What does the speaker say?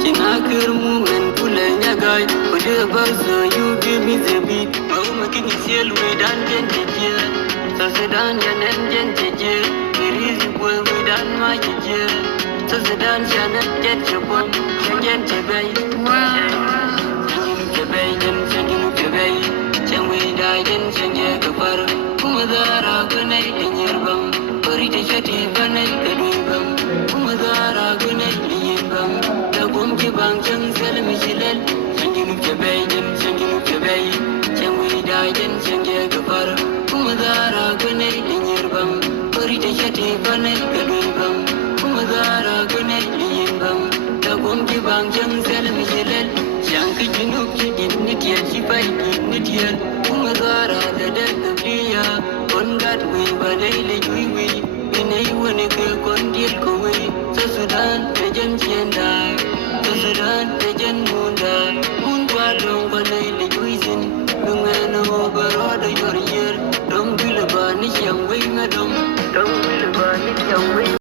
Chinakermu men kulenya gai, kude bazo you give me the beat. Oh, making it seal we dan genteje. So sedan janen genteje. Kiriz boy we dan ma jeje. So sedan janen genteje bom. Genteje bay. Sengin kebay jen sengin kebay. Seng we dai jen sengje kepar. Kumadara kunai denyerbang. Peri de chati banai kedubang. Kumadara kunai denyerbang. Bang jeng selmi silel senginu kebay jen senginu kebay jeng wi dai jen sengje kepar kumadara gune linyir bang peri de chati banai kedui bang kumadara gune linyir bang tagum ki bang jeng selmi silel yang ki junub ki nitian sipai nitian kumadara de kebiya kondat wi balai le jui wi inai wane ke kondil ko wi sesudan de jen siendai Sudan tejen munda mundwa long balai le juizin lungano baroda yor yer dom bilba ni yang wei ngadom dom bilba ni yang wei